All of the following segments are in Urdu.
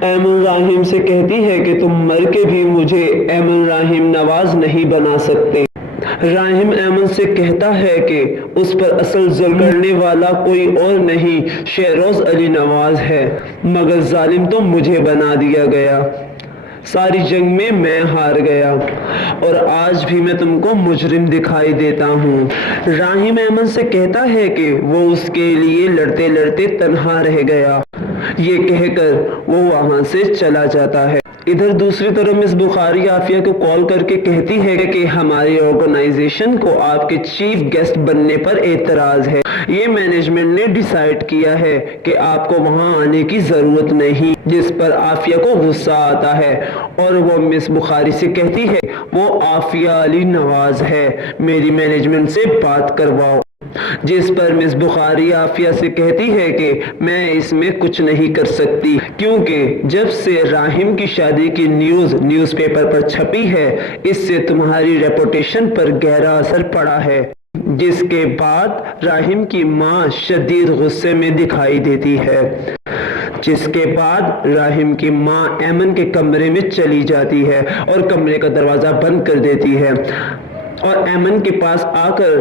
ایمن راحم سے کہتی ہے کہ تم مر کے بھی مجھے ایمن راحم نواز نہیں بنا سکتے۔ راحم ایمن سے کہتا ہے کہ اس پر اصل ظلم کرنے والا کوئی اور نہیں شہروز علی نواز ہے، مگر ظالم تو مجھے بنا دیا گیا۔ ساری جنگ میں ہار گیا اور آج بھی میں تم کو مجرم دکھائی دیتا ہوں۔ راحم ایمن سے کہتا ہے کہ وہ اس کے لیے لڑتے لڑتے تنہا رہ گیا۔ یہ کہہ کر وہ وہاں سے چلا جاتا ہے۔ ادھر دوسری طرف مس بخاری عافیہ کو کال کر کے کہتی ہے کہ ہماری آرگنائزیشن کو آپ کے چیف گیسٹ بننے پر اعتراض ہے۔ یہ مینجمنٹ نے ڈیسائیڈ کیا ہے کہ آپ کو وہاں آنے کی ضرورت نہیں، جس پر عافیہ کو غصہ آتا ہے اور وہ مس بخاری سے کہتی ہے وہ عافیہ علی نواز ہے، میری مینجمنٹ سے بات کرواؤ۔ جس پر مس بخاری عافیہ سے کہتی ہے کہ میں اس میں کچھ نہیں کر سکتی، کیونکہ جب سے راحم کی شادی کی نیوز پیپر پر چھپی ہے اس سے تمہاری ریپوٹیشن پر گہرا اثر پڑا ہے۔ جس کے بعد راحم کی ماں شدید غصے میں دکھائی دیتی ہے، جس کے بعد راحم کی ماں ایمن کے کمرے میں چلی جاتی ہے اور کمرے کا دروازہ بند کر دیتی ہے اور ایمن کے پاس آ کر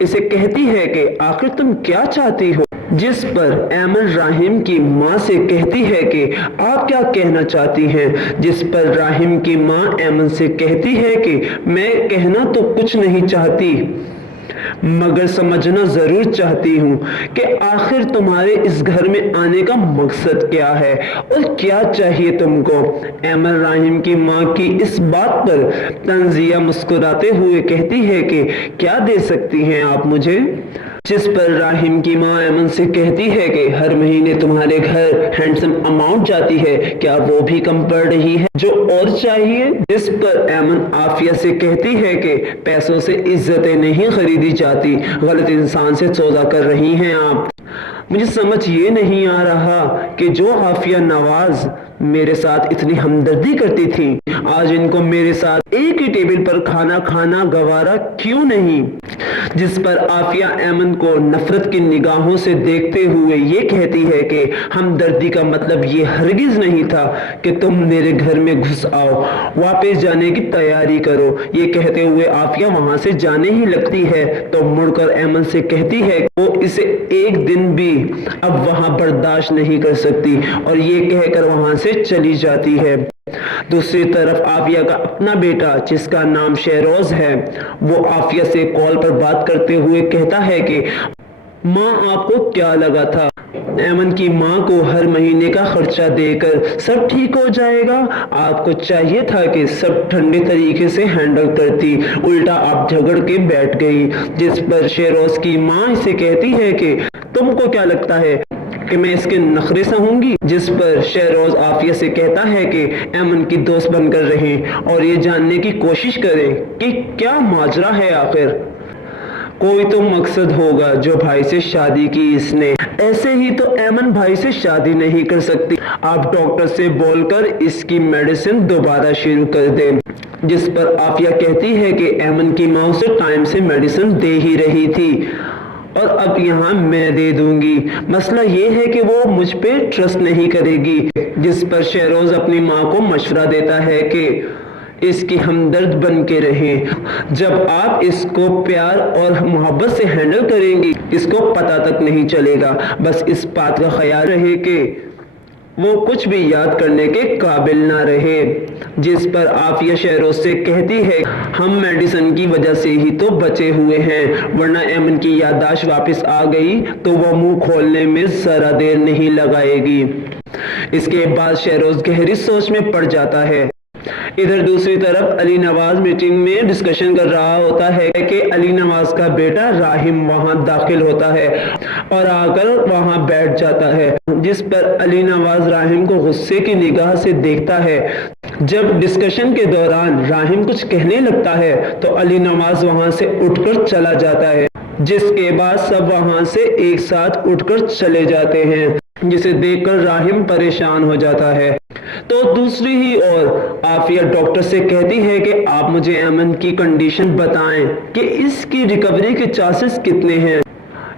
اسے کہتی ہے کہ آخر تم کیا چاہتی ہو؟ جس پر ایمن راحم کی ماں سے کہتی ہے کہ آپ کیا کہنا چاہتی ہیں؟ جس پر راحم کی ماں ایمن سے کہتی ہے کہ میں کہنا تو کچھ نہیں چاہتی، مگر سمجھنا ضرور چاہتی ہوں کہ آخر تمہارے اس گھر میں آنے کا مقصد کیا ہے اور کیا چاہیے تم کو۔ ایمن راحم کی ماں کی اس بات پر تنزیہ مسکراتے ہوئے کہتی ہے کہ کیا دے سکتی ہیں آپ مجھے؟ جس پر راحم کی ماں ایمن سے کہتی ہے کہ ہر مہینے تمہارے گھر ہینڈسم اماؤنٹ جاتی ہے، کیا وہ بھی کم پڑ رہی ہے جو اور چاہیے؟ جس پر ایمن عافیہ سے کہتی ہے کہ پیسوں سے عزتیں نہیں خریدی جاتی، غلط انسان سے سودا کر رہی ہیں آپ۔ مجھے سمجھ یہ نہیں آ رہا کہ جو عافیہ نواز میرے ساتھ اتنی ہمدردی کرتی تھی آج ان کو میرے ساتھ ایک ہی ٹیبل پر کھانا کھانا گوارا کیوں نہیں؟ جس پر عافیہ ایمن کو نفرت کی نگاہوں سے دیکھتے ہوئے یہ کہتی ہے کہ ہمدردی کا مطلب یہ ہرگز نہیں تھا کہ تم میرے گھر میں گھس آؤ، واپس جانے کی تیاری کرو۔ یہ کہتے ہوئے عافیہ وہاں سے جانے ہی لگتی ہے تو مڑ کر ایمن سے کہتی ہے کہ وہ اسے ایک دن بھی اب وہاں برداشت نہیں کر سکتی اور یہ کہہ کر وہاں سے چلی جاتی ہے۔ دوسری طرف عافیہ کا اپنا بیٹا جس کا نام شہروز ہے وہ عافیہ سے کال پر بات کرتے ہوئے کہتا ہے کہ ماں آپ کو کیا لگا تھا ایمن کی ماں کو ہر مہینے کا خرچہ دے کر سب ٹھیک ہو جائے گا؟ آپ کو چاہیے تھا کہ سب ٹھنڈے طریقے سے ہینڈل کرتی، الٹا آپ جھگڑ کے بیٹھ گئی۔ جس پر شہروز کی ماں اسے کہتی ہے کہ تم کو کیا لگتا ہے کہ میں اس کے نخرے سہوں گی؟ جس پر شہروز عافیہ سے کہتا ہے کہ ایمن کی دوست بن کر رہیں اور یہ جاننے کی کوشش کریں کہ کیا ماجرا ہے، آخر کوئی تو مقصد ہوگا جو بھائی سے شادی کی اس نے، ایسے ہی تو ایمن بھائی سے شادی نہیں کر سکتی، آپ ڈاکٹر سے بول کر اس کی میڈیسن دوبارہ شروع کر دیں۔ جس پر عافیہ کہتی ہے کہ ایمن کی ماں اسے ٹائم سے میڈیسن دے ہی رہی تھی اور اب یہاں میں دے دوں گی، مسئلہ یہ ہے کہ وہ مجھ پہ ٹرسٹ نہیں کرے گی۔ جس پر شہروز اپنی ماں کو مشورہ دیتا ہے کہ اس کی ہمدرد بن کے رہیں، جب آپ اس کو پیار اور محبت سے ہینڈل کریں گی اس کو پتہ تک نہیں چلے گا، بس اس بات کا خیال رہے کہ وہ کچھ بھی یاد کرنے کے قابل نہ رہے۔ جس پر عافیہ شہروز سے کہتی ہے ہم میڈیسن کی وجہ سے ہی تو بچے ہوئے ہیں، ورنہ ایمن کی یادداشت واپس آ گئی تو وہ منہ کھولنے میں ذرا دیر نہیں لگائے گی۔ اس کے بعد شہروز گہری سوچ میں پڑ جاتا ہے۔ ادھر دوسری طرف علی نواز میٹنگ میں ڈسکشن کر رہا ہوتا ہے کہ علی نواز کا بیٹا راحم وہاں داخل ہوتا ہے اور آ کر وہاں بیٹھ جاتا ہے۔ جس پر علی نواز راحم کو غصے کی نگاہ سے دیکھتا ہے۔ جب ڈسکشن کے دوران راحم کچھ کہنے لگتا ہے تو علی نواز وہاں سے اٹھ کر چلا جاتا ہے، جس کے بعد سب وہاں سے ایک ساتھ اٹھ کر چلے جاتے ہیں، جسے دیکھ کر راحم پریشان ہو جاتا ہے۔ تو دوسری ہی اور عافیہ ڈاکٹر سے کہتی ہے کہ آپ مجھے ایمن کی کنڈیشن بتائیں کہ اس کی ریکوری کے چانسز کتنے ہیں۔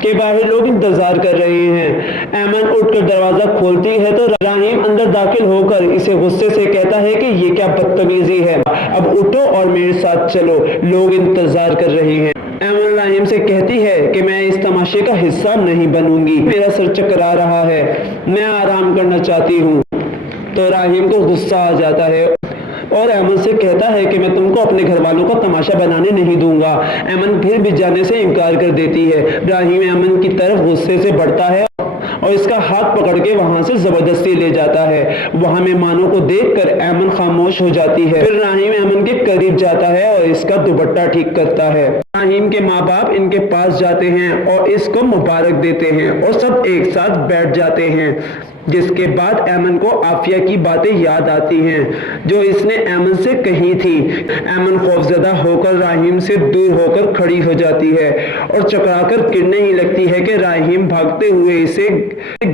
کہ باہر لوگ انتظار کر رہے ہیں۔ ایمن اٹھ کر دروازہ کھولتی ہے تو راہیم اندر داخل ہو کر اسے غصے سے کہتا ہے کہ یہ کیا بدتمیزی ہے، اب اٹھو اور میرے ساتھ چلو، لوگ انتظار کر رہے ہیں۔ ایمن راہیم سے کہتی ہے کہ میں اس تماشے کا حصہ نہیں بنوں گی، میرا سر چکرا رہا ہے، میں آرام کرنا چاہتی ہوں۔ تو راہیم کو غصہ آ جاتا ہے اور ایمن سے کہتا ہے کہ میں تم کو اپنے گھر والوں کا تماشا بنانے نہیں دوں گا۔ ایمن پھر بھی جانے سے انکار کر دیتی ہے۔ راہیم ایمن کی طرف غصے سے بڑھتا ہے اور اس کا ہاتھ پکڑ کے وہاں سے زبردستی لے جاتا ہے۔ وہاں مہمانوں کو دیکھ کر ایمن خاموش ہو جاتی ہے۔ پھر راہیم ایمن کے قریب جاتا ہے اور اس کا دوپٹہ ٹھیک کرتا ہے۔ راہیم کے ماں باپ ان کے پاس جاتے ہیں اور اس کو مبارک دیتے ہیں اور سب ایک ساتھ بیٹھ جاتے ہیں، جس کے بعد ایمن کو عافیہ کی باتیں یاد آتی ہیں جو اس نے ایمن سے کہی تھی۔ ایمن خوفزدہ ہو کر راہیم سے دور ہو کر کھڑی ہو جاتی ہے اور چکرا کر گرنے ہی لگتی ہے کہ راہیم بھاگتے ہوئے اسے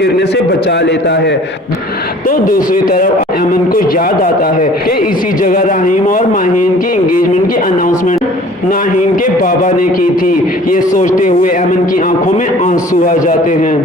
گرنے سے بچا لیتا ہے۔ تو دوسری طرف ایمن کو یاد آتا ہے کہ اسی جگہ راہیم اور ماہین کی انگیجمنٹ کی اناؤنسمنٹ ناہین کے بابا نے کی تھی۔ یہ سوچتے ہوئے ایمن کی آنکھوں میں آنسو آ جاتے ہیں۔